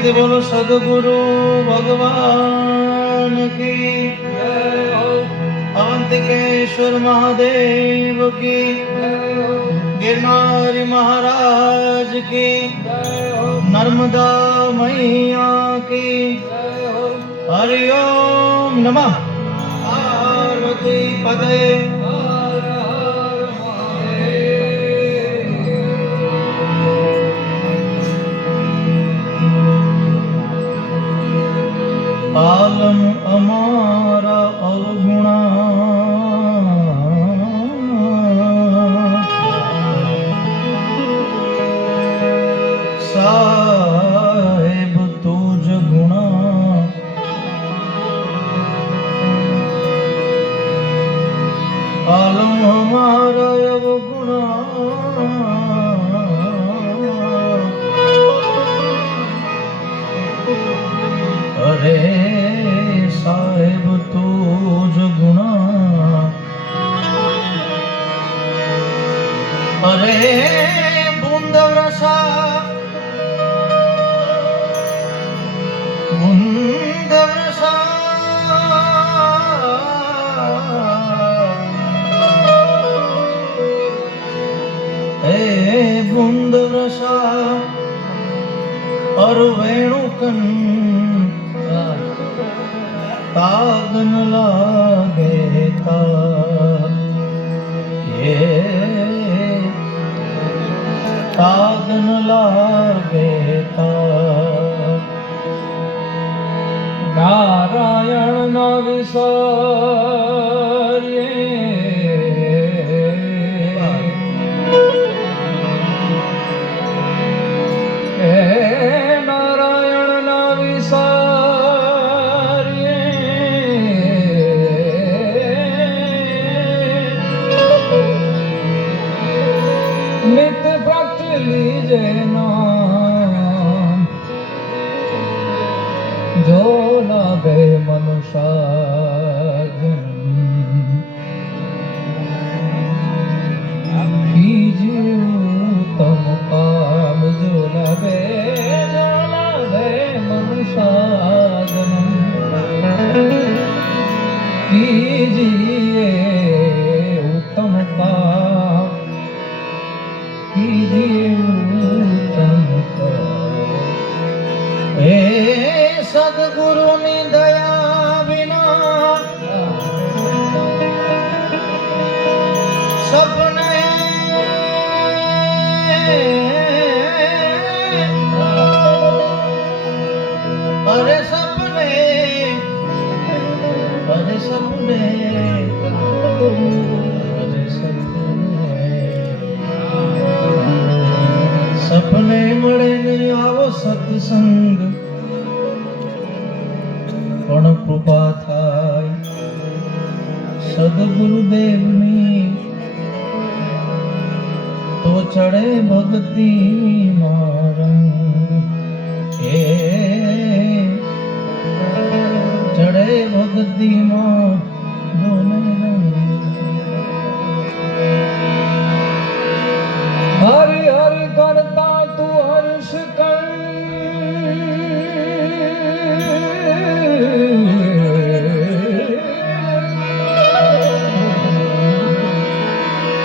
प्रीत बोलो सदगुरु भगवान की जय हो। अवंतिकेश्वर महादेव की जय हो। गिरनारी महाराज की जय हो। नर्मदा मैया की जय हो। हरिओम नमः पार्वती पदे हर हर महादेव। आलम अमारा अवगुणा साहेब तुझ गुणा आलम हमारा अवगुणा अरे साहेब तुझ गुणा अरे बूंद रसा बूंद रसा ए बूंद रसा और वेणुकन ताग न लागे ता ये ताग न लागे ता नारायण न विसारिए। नारायण न विसारिए। नित भक्त लीजे नाम जो लाभे मनुष्य कीजिए उत्तम काम जो लाभे मनुष्य कीजिए उत्तम काम कीजिए उत्तम काम। हे सद्गुरु नि दया बिना सपने अरे सपने अरे सपने अरे सपने મળે ને આવો સત્સંગ પણ કૃપા થાય સદગુરુદેવની તો ચડે ભક્તિ મારંગ એ ચડે ભક્તિ માં हरि हरि करता तू हर्ष कर।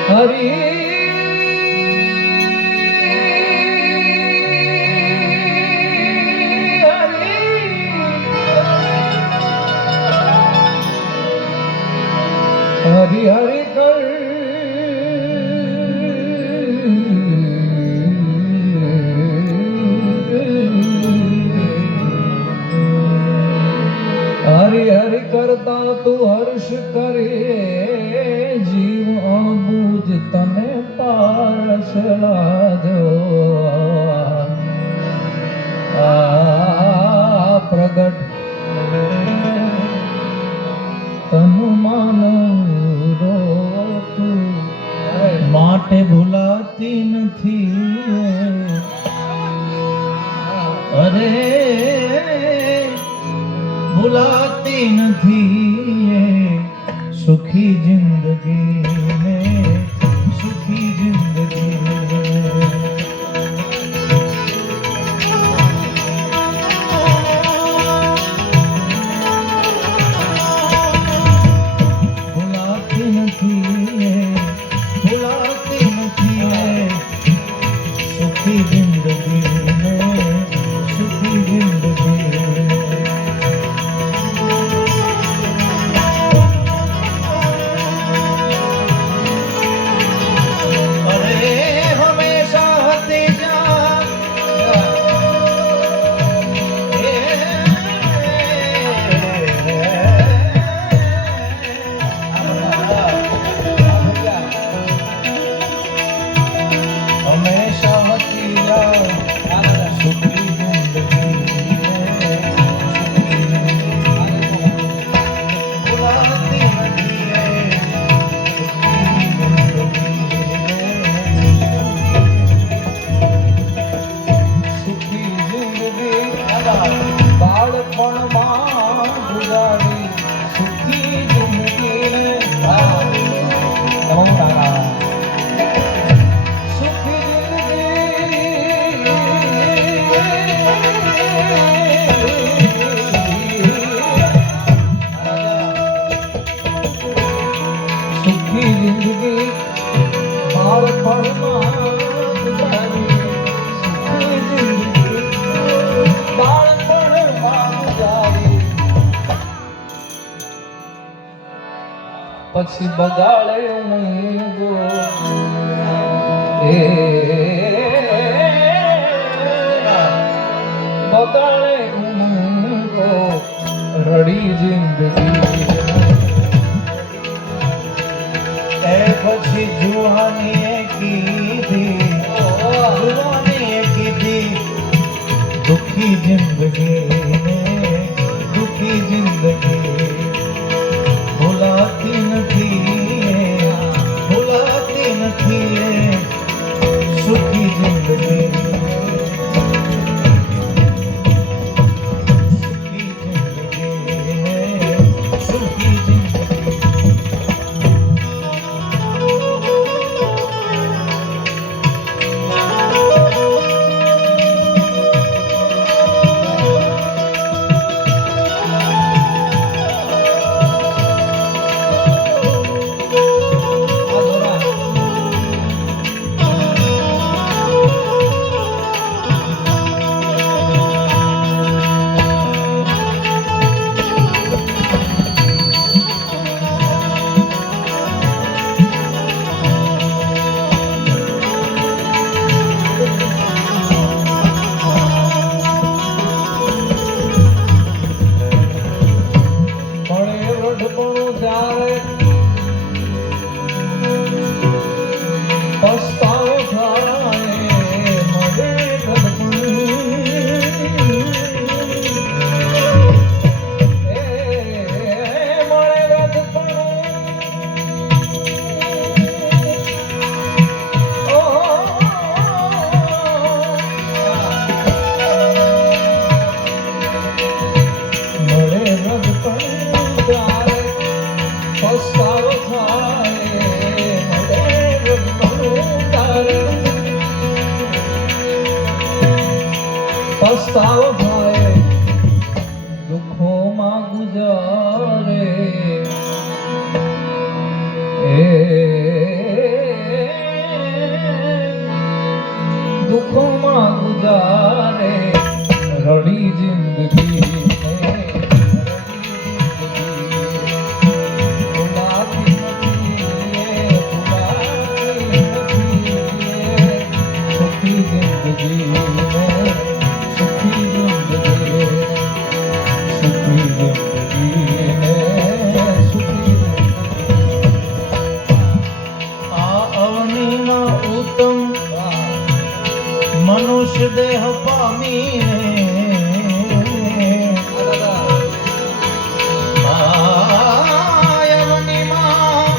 हरि हरि हरि कर। हरि हरि करता तू हर्ष करे जीव अणबूझ तने पारस लाजो। प्रगट तनु मानो तू માટે ભૂલાતી નથી અરે ભૂલાતી નથી સુખી જિંદગી में સુખી જિંદગી में પછી બગાડે ઊંઘો એ બગાડે ઊંઘો રડી જિંદગી એ પછી જુવાનીએ કીધી જુવાનીએ કીધી દુખી જિંદગી ને દુખી જિંદગી ભૂલાતી નથી ભૂલાતી નથી સુખી જિંદગી સુખી જિંદગી ને સુખી જિંદગી પસ્તાવો થાય દુઃખોમાં ગુજારે દુઃખોમાં ગુજારે રડી જિંદગી મનુષ્ય દેહ પામીને યવનીમાં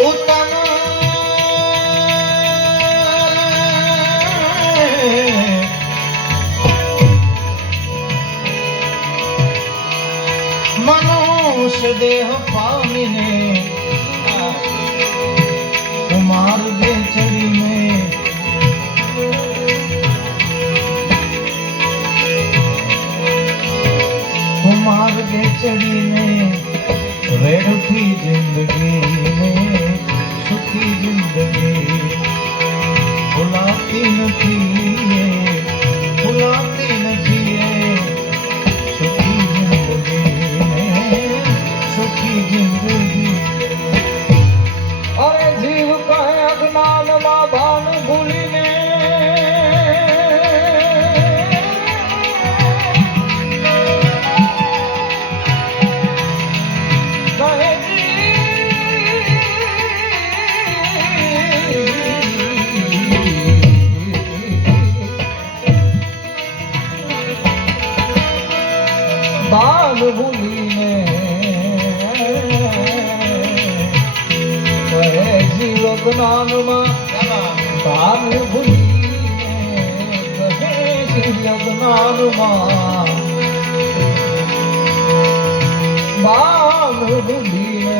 ઉત્તમ મનુષ્ય દેહ પામીને कुमार बेचड़ी में कुमार बेचड़ी में रेड़ती जिंदगी में सुखी जिंदगी भुलाती नहीं भुलाती नहीं सुखी जिंदगी में सुखी जिंदगी અરે જીવ કહે અજ્ઞાનમાં ભાન ભૂલીને ભાન ભૂલીને જ્ઞાનમાં ભાન ભૂલીને કહે જ્ઞાનમાં ભાન ભૂલીને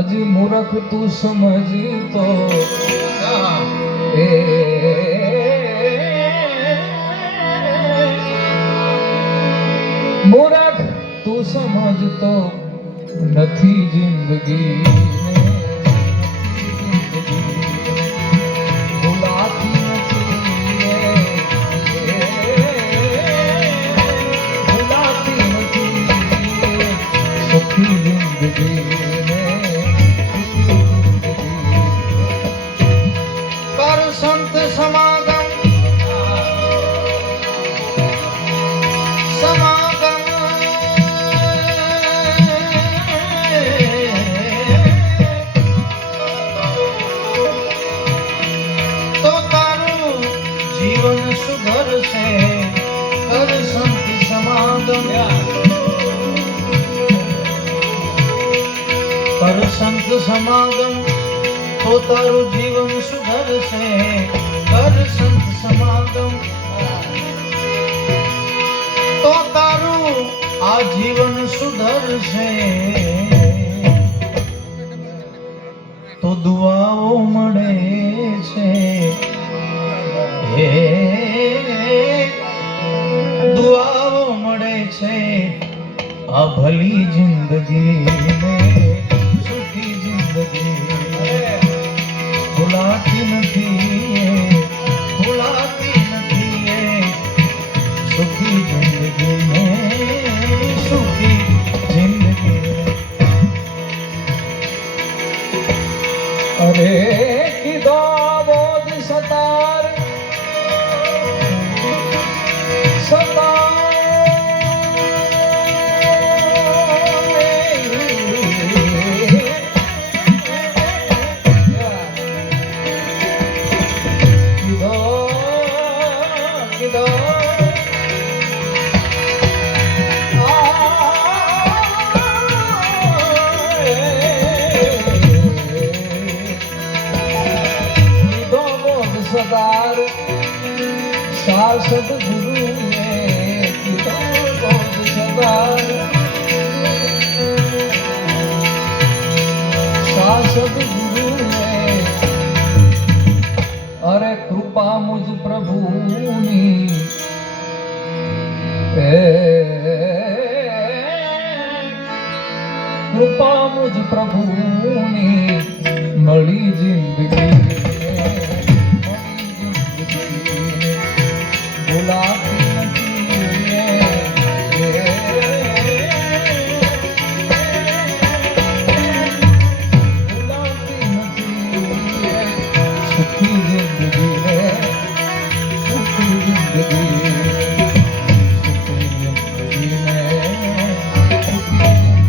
હજી મૂર્ખ તું સમજી તો એ મૂર્ખ તું સમજતો નથી જિંદગી ભૂલાતી નથી કર સંત સમાગમ તો તારું જીવન સુધરશે. કર સંત સમાગમ તો તારું આ જીવન સુધરશે. તો દુઆઓ મળે છે, હે દુઆઓ મળે છે આ ભલી જિંદગીને, સુખી જિંદગી ભૂલાતી નથી, ભૂલાતી નથી. સુખી જિંદગીને, સુખી જિંદગી. અરે કીધો બોધ સતાર સદાર શાસદ ગુરુ ને કીધો બોધ સદાર શાસદ ગુરુ ને. અરે કૃપા મુજ પ્રભુની કૃપા મુજ પ્રભુની મળી જિંદગી ભૂલાતી નથી. ભૂલાતી નથી. સુખી જિંદગી રે, સુખી જિંદગી, સુખી જિંદગી ને, સુખી જિંદગી.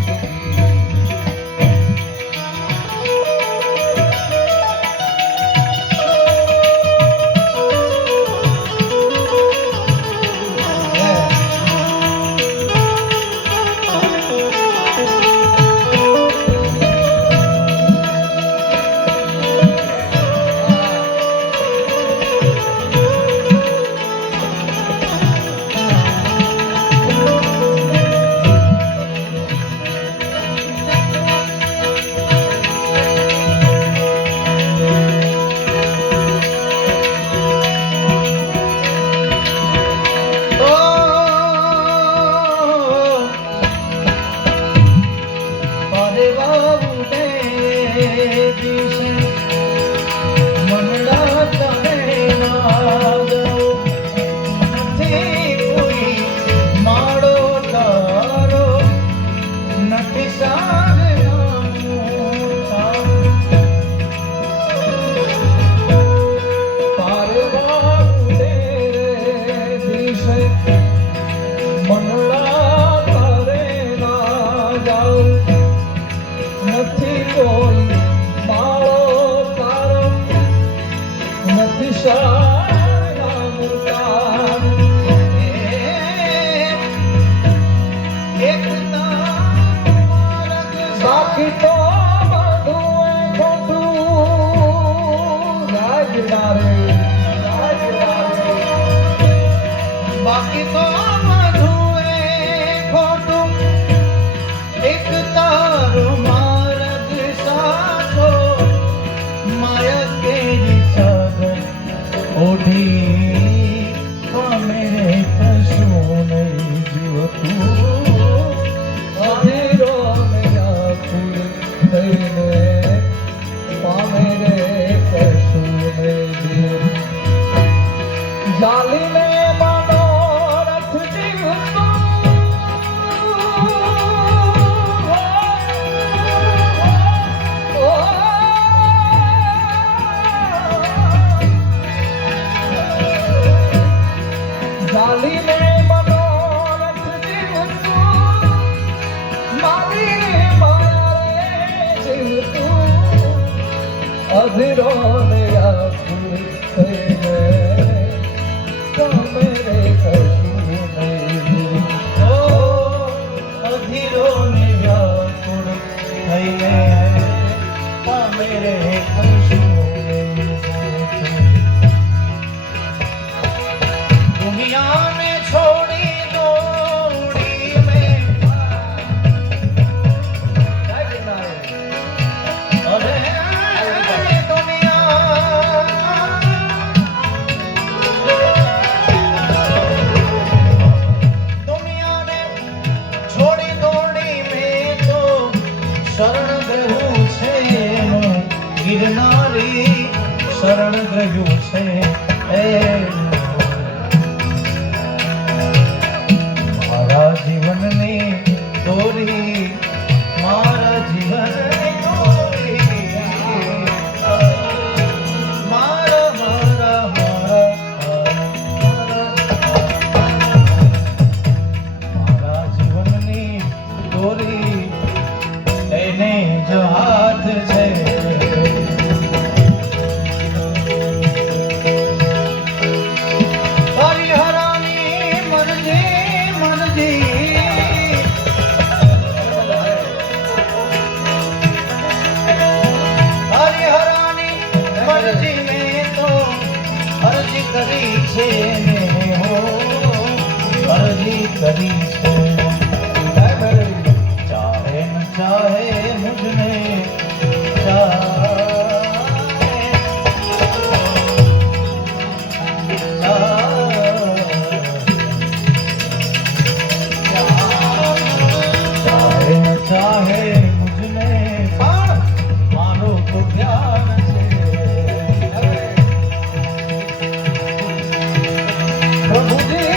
નથી કોઈ માળો તારો, નથી શાળા મુરતા. બાકી તો બધું ખોટું રાજના રે, બાકી તો બધું ખોટું. એક તારો માર્ગ સાચો, માયા કેરી ચાદર ઓઢી પામે રે કશું નહીં જીવતું. અધીરો મેરા ફૂલ થઈને પામે રે કશું નહીં. જાલીને મનોરથ જીવતો જાલીને મનોરથ જીવતો મારી મારે જીવતું. અધીરો મેરા ફૂલ થઈને પામે રે કશું નહીં. અધીરો ને વ્યાકુળ आईने मेरे दुनिया में छोड़ी दौड़ी में अरे दुनिया दुनिया ने छोड़ी दौड़ी में तो शरण ग्रहू छे गिरनारी शरण ग्रहू छे मारा जीवन ने दोरी मारा जीवन ने दोरी मारा मारा मारा मारा जीवन ने दोरी એને જો હાથ છે હરિહરાની મરજી મરજી હરિહરાની મરજી મેં તો અરજી કરી છે ને હો અરજી કરી છે चाहे न चाहे मुझने चाहे न चाहे मुझने मारो तो ज्ञान से प्रभु जी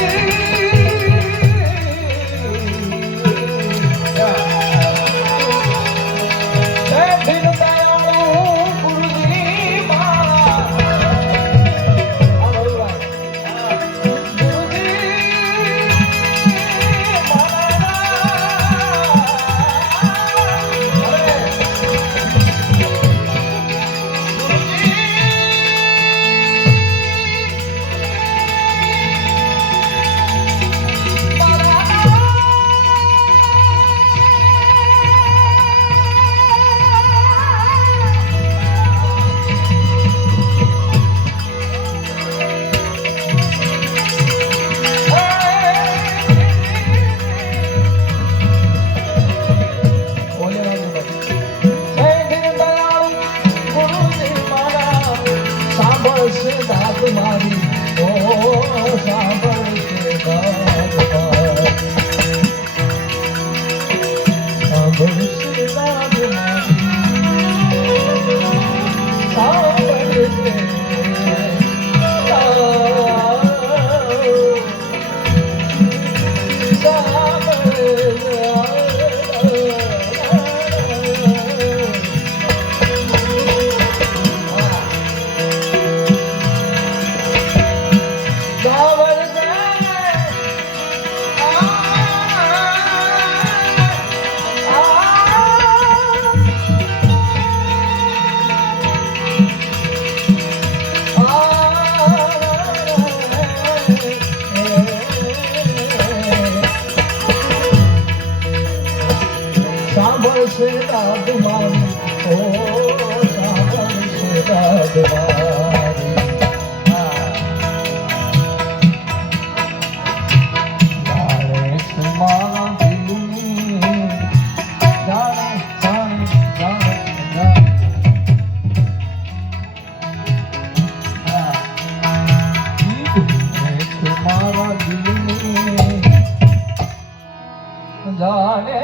जाने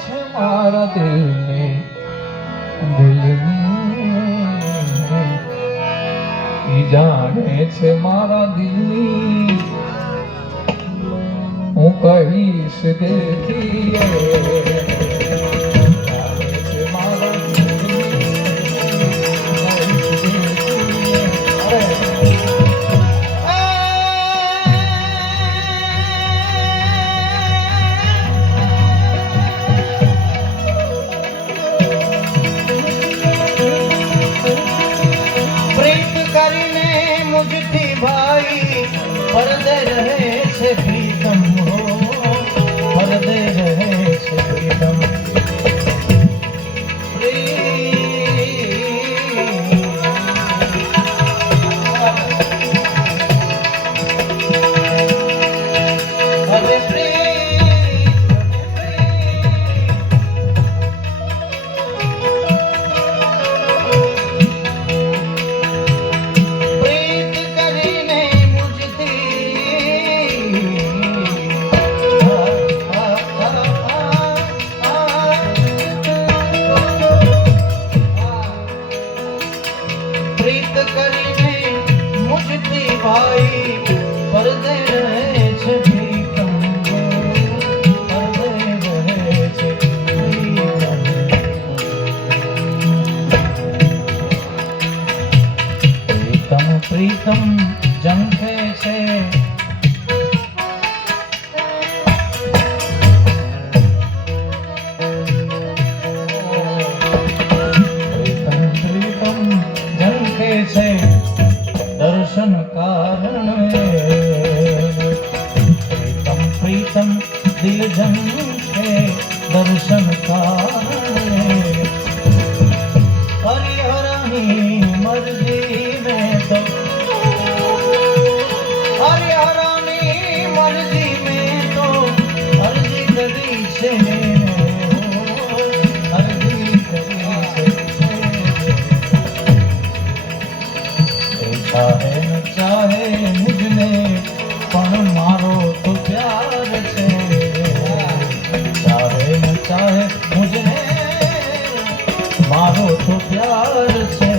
से मारा दिल में जाने છે મારા દિલની હું કહીશ દિલથી જાણે છે મારા मुझથી ભાઈ પરદે રહે છે પ્રીતમ હો પરદે રહે છે પ્રીતમ પ્રીતમ ઝંખે છે પ્રીતમ ઝંખે છે દર્શન કારણે પ્રીતમ દિલ ઝંખે દર્શન કારણે હરિહરની મરજી મેં તો હરિહરની મરજી મેં તો અરજી કરી છે અરજી કરી છે ચાહે ન ચાહે મુझને પણ મારો તો પ્યાર છે ચાહે ન ચાહે મુझને મારો તો પ્યાર છે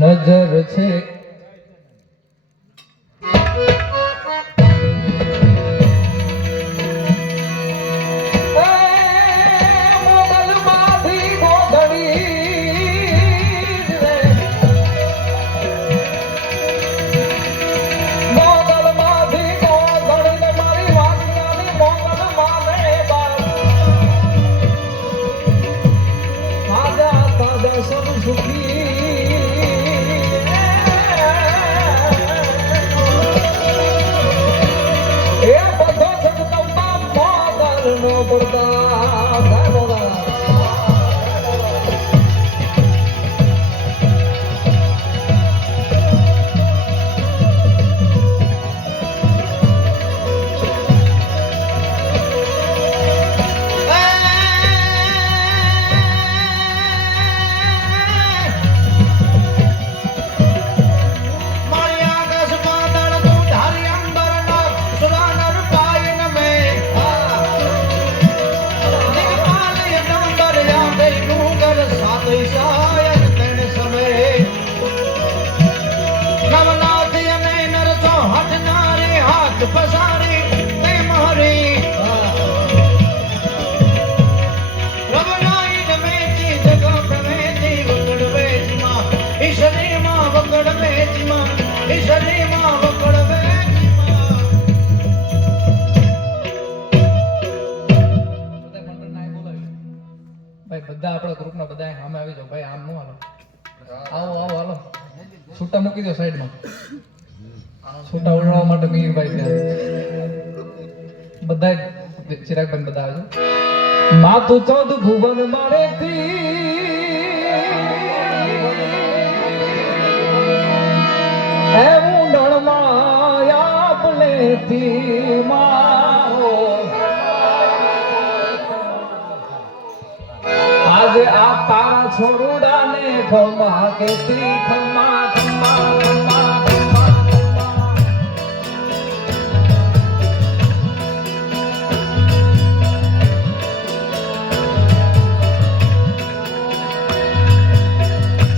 નજર છે ભાઈ બધા આપણા ગ્રુપના બધા સામે આવી જાઓ ભાઈ, આમ ન હાલો. આવો આવો હાલો, છૂટા મૂકી દો સાઈડમાં. છૂટા ઉડાવવા માટે મીરભાઈ છે બધા, ચિરાગભાઈ બધા આવે છે. માતું 14 ભુવન મારેથી એવું નળમાં આપલેથી મારો આજે આ તારા છોરુડાને ખમા કેતી ખમા ખમા ખમા ખમા ખમા.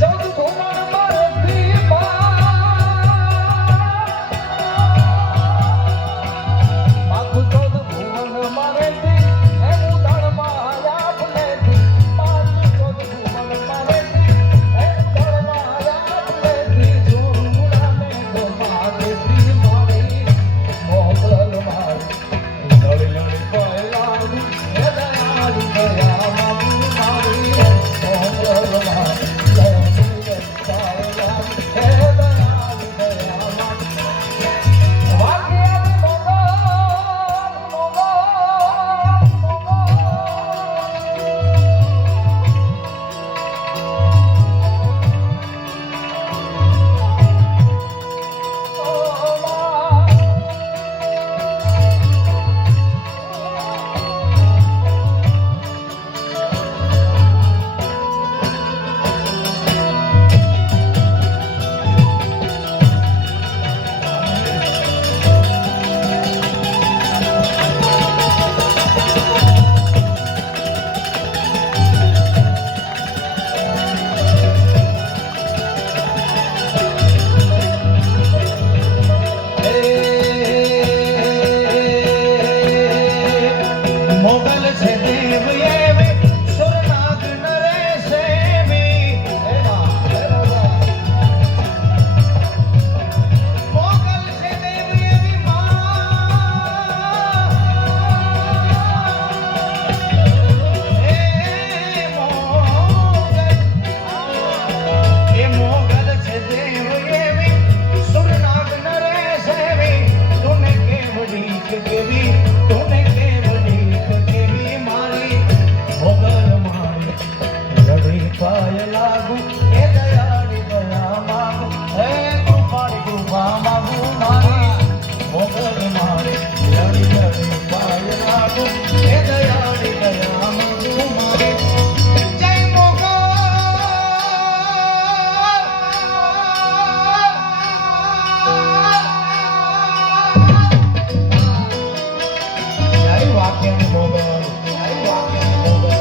ચૌદ ભુવન મારેથી માથું 14 ભુવન મારેથી એવું દળમાં આપલેથી. માથું 14 ભુવન મારેથી એવું દળમાં આપલેથી. જોરુડાને ખમા કેતી મારી મોગલ મારી. લડી લડી પયલાડી હે દયાળી દયા મારી મારી મોગલ મારી. લડી લડી પયલાડી હે દયાળી દયા મારી. વાગ્યાની મોગલ મોગલ મોગલ. મોગલ છે દેવ એવી સુરનાગ નરેશ એવી. મોગલ છે દેવ એવી માં. એ મોગલ છે દેવ એવી સુરનાગ નરેશ એવી. તુને કેવડી કેવી તુને કેવડી કેવી મારી મોગલ મારી. લડી પાય લાગુ એ દયાળી દયા માગુ હે કૃપાળી કૃપા માગુ મારી મોગલ મારી. લડી લડી પાય લાગુ એ દયાળી દયા માગુ મારી. જય મોગલ. જય વાક્યની મોગલ. જય વાક્યની મોગલ.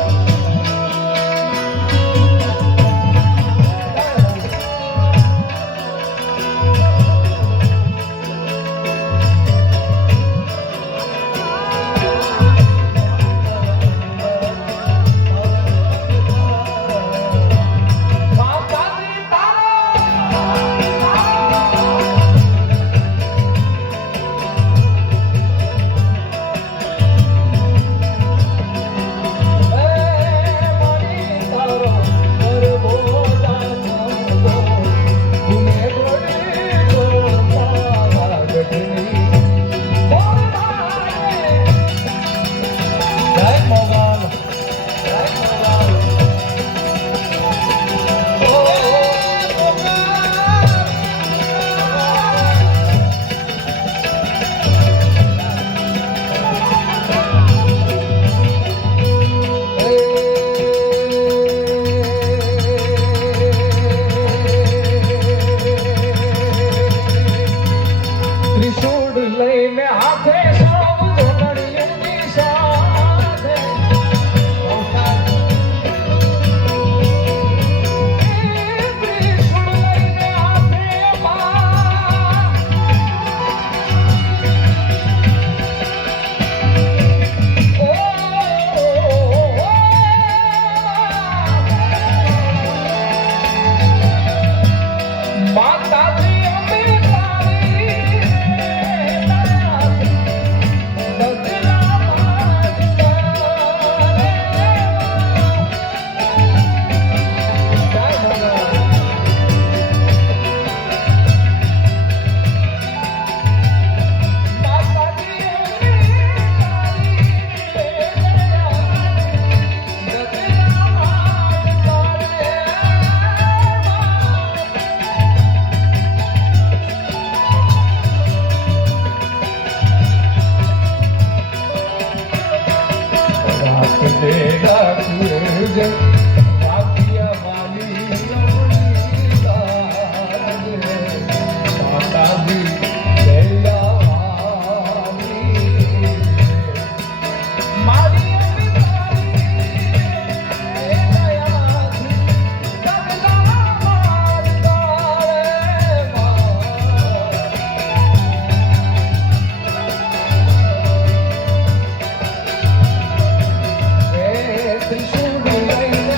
માતાજી તારા રાખજે રાખજે વાક્ય વાલી લવણી લાગે. માતાજી દયાવાળી મારી ત્રિશુળ લઈને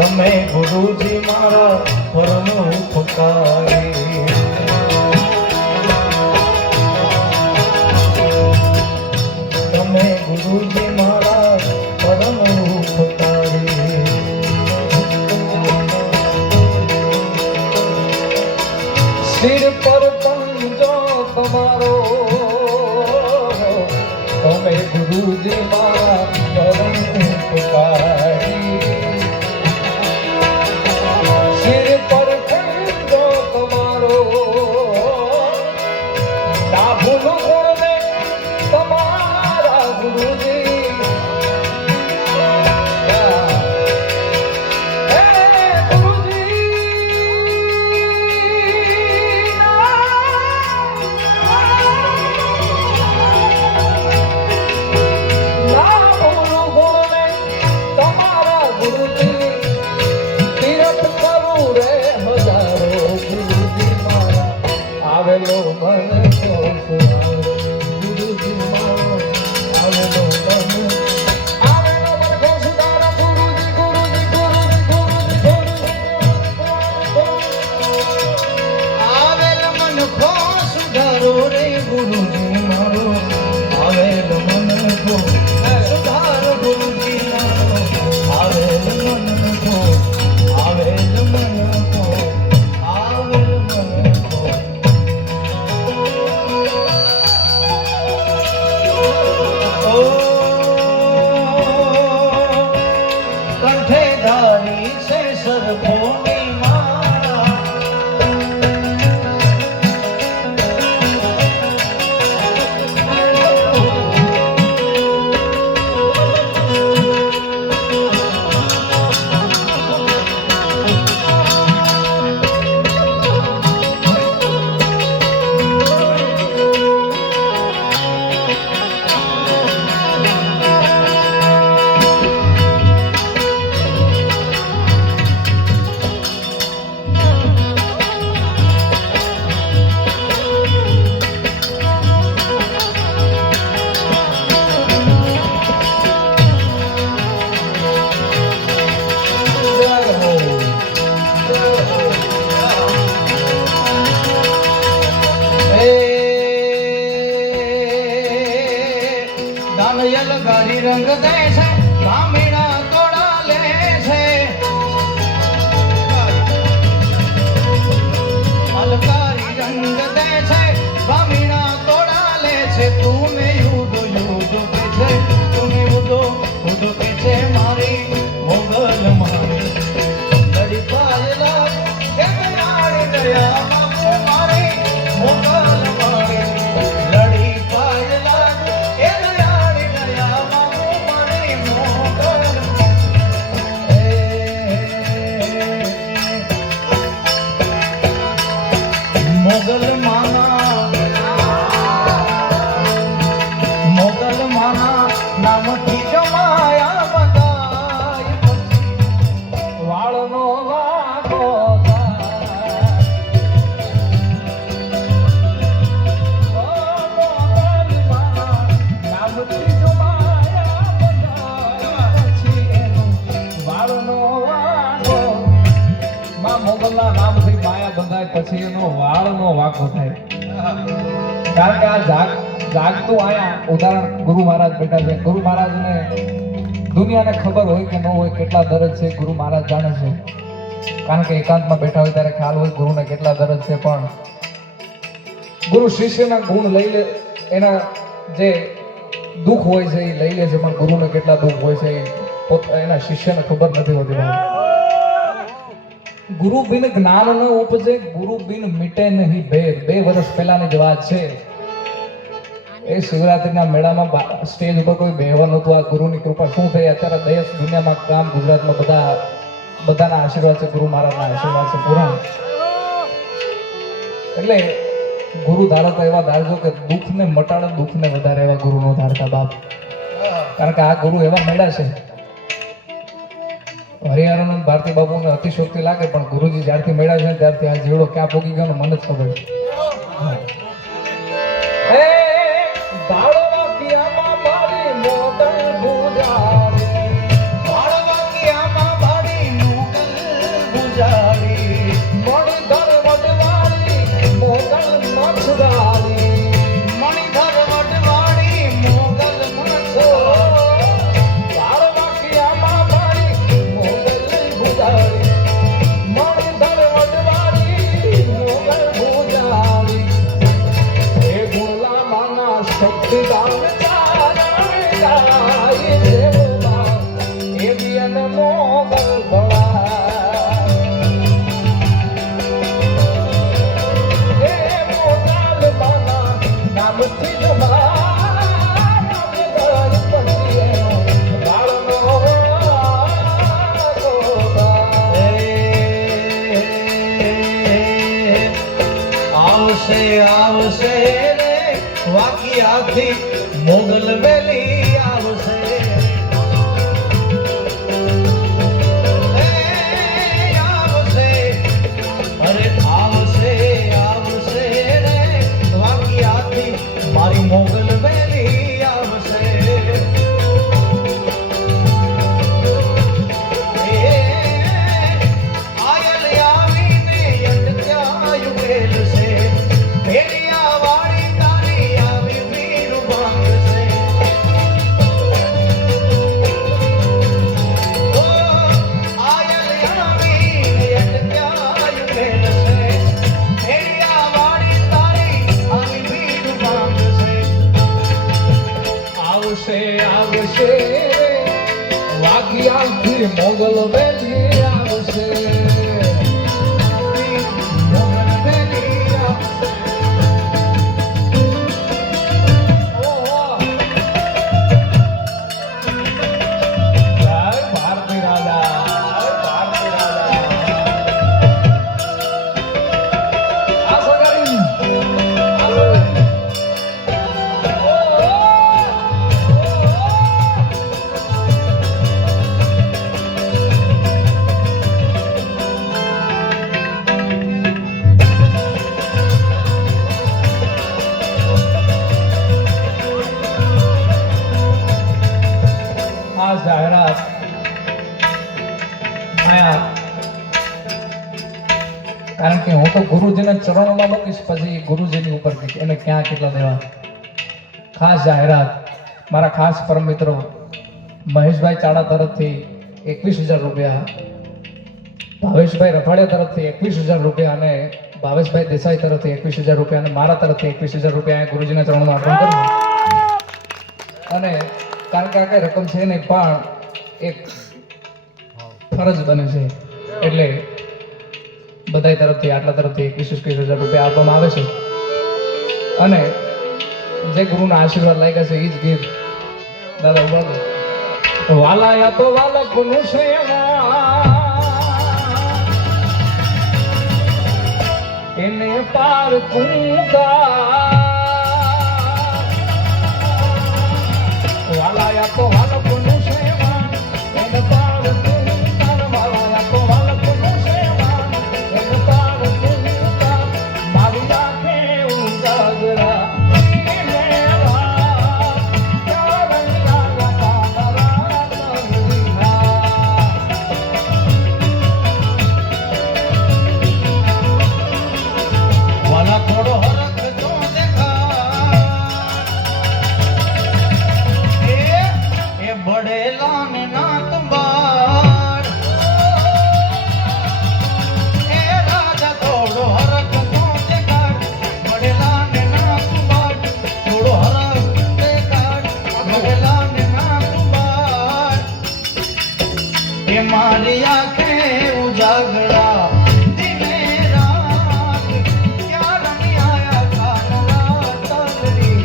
તમે ગુરુજી મારા પરમ ઉપકારી તમે ગુરુજી મારા પરમ ઉપકારી સિર પર પંજો તમારો તમે ગુરુજી મારા પરમ ઉપકારી સિર પર પંજો તમારો ના ભૂલો ગુણને તમારા ગુરુજી આવેલો મને ગુરુજી મારો આવેલો મને આવેલો મને સુધારો ગુરુજી ગુરુજી આવેલો મને સુધારો રે ગુરુજી મારો આવેલો મને સુધારો ગુરુજી મારો આવેલો મને આવેલો મને આવેલો મને કંઠેધારી છે સરભોની માળા દાનયલ ગારી રંગ દે છે ગામીણા તોડા લે છે અલકારી રંગ દે છે ગામીણા તોડા લે છે તુમે યુદો યુદો કે છે તુમે યુદો યુદો કે છે મારી મોગલ મારી લડી પાયલા કે નાડી દયા બાપુ મારી મોગલ મારી લડી પાયલા એ દયાળી દયા બાપુ મારી મોગલ મોગલ માના નામથી જમાયા બધાય પછી વાળનો વાગો નામથી જમાયા બધાય પછી એનું વાળનો વાગો માં મોગલના નામથી માયા બંધાય પછી એનો વાળનો વાગો થાય કારણ કે આ જાગતું આયા ઉદાહરણ ગુરુ મહારાજ બેઠા છે ગુરુ મહારાજને દુનિયાને ખબર હોય કે ન હોય કેટલા દરજ છે ગુરુ મહારાજ જાણે છે કારણ કે એકાંતમાં બેઠા હોય ત્યારે ખ્યાલ હોય ગુરુને કેટલા દરજ છે પણ ગુરુ શિષ્યના ગુણ લઈ લે એના જે દુઃખ હોય છે એ લઈ લે છે પણ ગુરુને કેટલા દુઃખ હોય છે એના શિષ્યને ખબર નથી હોતી ગુરુ બિન જ્ઞાન ન ઉપજે ગુરુ બિન મિટે નહીં ભેદ 2 વર્ષ પહેલાની જ વાત છે એ શિવરાત્રીના મેળામાં સ્ટેજ ઉપર કોઈ બેહવા નહોતું આ ગુરુની કૃપા શું થઈ અત્યારે દેશ દુનિયામાં કામ ગુજરાતમાં બધાના આશીર્વાદ છે ગુરુ મહારાજના આશીર્વાદ છે પૂરા એટલે ગુરુ ધારતા એવા ધારજો કે દુઃખને મટાડે દુઃખને વધારે એવા ગુરુ નો ધારતા બાપ કારણ કે આ ગુરુ એવા મેળા છે હરિહરાનંદ ભારતી બાબુને અતિશોક્તિ લાગે પણ ગુરુજી જ્યારથી મળ્યા છે ત્યારથી આ જીવડો ક્યાં પોગી ગયો મને જ ખબર છે મોગલ આખી આખી મોગલ વેલી આવશે મોગલ વેલી આવશે ઓહો જય ભારતી રાજા જય ભારતી રાજા આ સગારી જાહેરાત કારણ કે હું તો ગુરુજીના ચરણોમાં મૂકીશ પછી ગુરુજીની ઉપર એને ક્યાં કેટલા દેવા ખાસ જાહેરાત મારા ખાસ પરમ મિત્રો મહેશભાઈ ચાડા તરફથી 21,000 રૂપિયા ભાવેશભાઈ રફાડિયા તરફથી 21,000 રૂપિયા અને ભાવેશભાઈ દેસાઈ તરફથી 21,000 રૂપિયા અને મારા તરફથી 21,000 રૂપિયા ગુરુજીના ચરણોમાં અર્પણ કરું અને કારણ કે આ કઈ રકમ છે નહીં પણ એક ફરજ બને છે એટલે બધા તરફથી આટલા તરફથી 21,000 રૂપિયા આપવામાં આવે છે અને જે ગુરુના આશીર્વાદ લાગ્યા છે એ જ ગીત દાદા બોલો વાલાયા તો વાલકનું સેવા એને પાર કુંગા વાલાયા તો વાલકનું સેવા એને પાર કુંગા વાલાયા તો વાલકનું સેવા એને પાર કુંગા મારી આંખે ઉજાગરા મારી આંખે ઉજાગરા દિને રાત ક્યાં રમી આયા કાનરા તલરી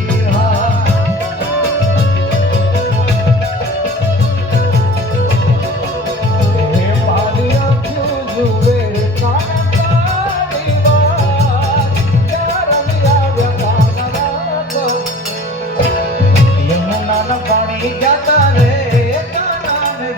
હે મારી આંખે જુએ કાનરાની વાત ક્યાં રમી આયા કાનરા યમુનાના પાણી જાતા રે કાનાને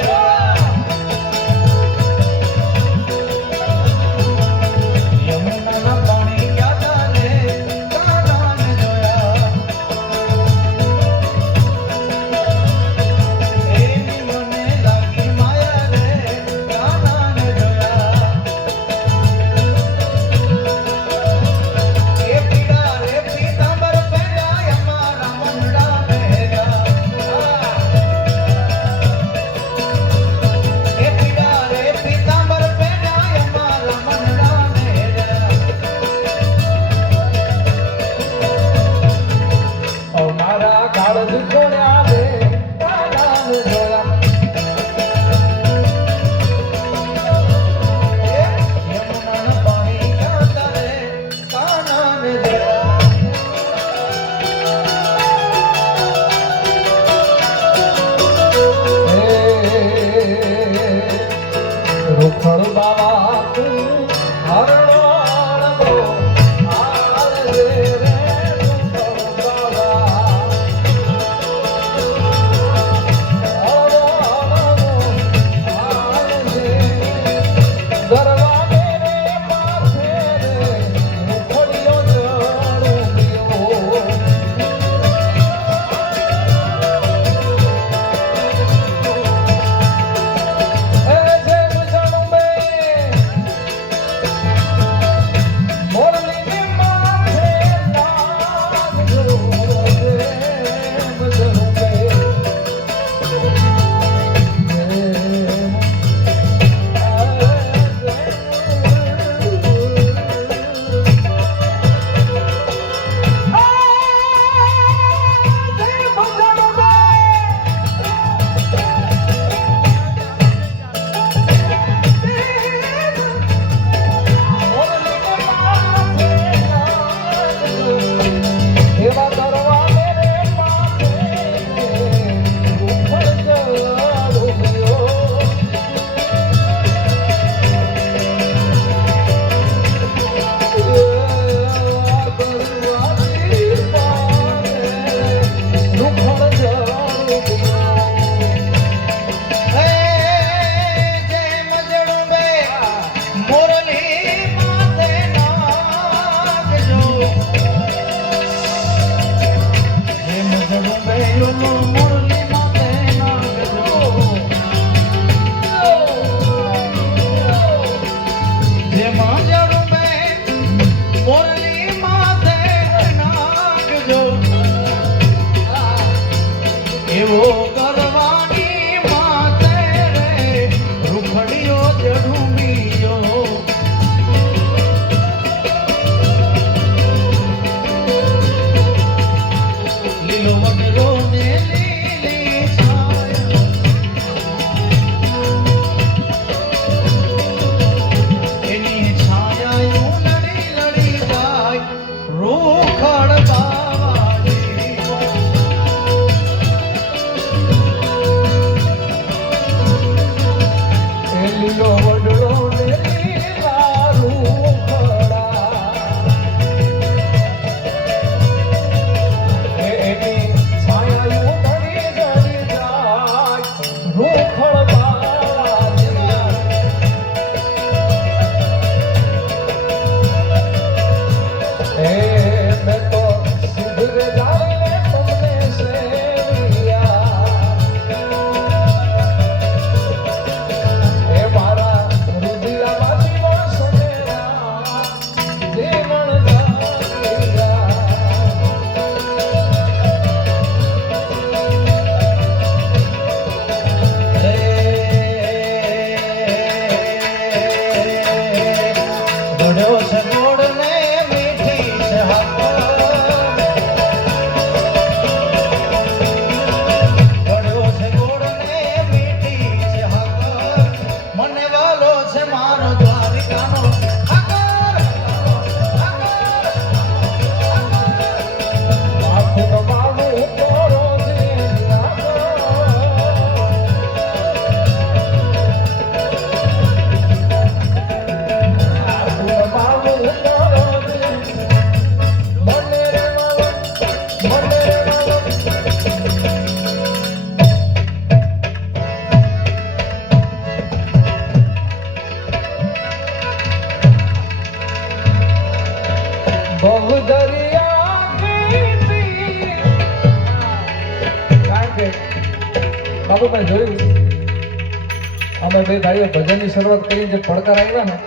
અમે બે ભાઈઓ ભજનની શરૂઆત કરીને જે પડકાર આવ્યા ને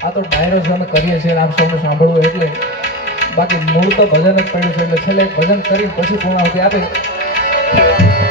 આ તો ડાયરો જ અમે કરીએ છીએ આપ સૌને સાંભળવું એટલે બાકી મૂળ તો ભજન જ પડ્યું છે એટલે છેલ્લે એક ભજન કરી પછી પૂર્ણાવતી આપે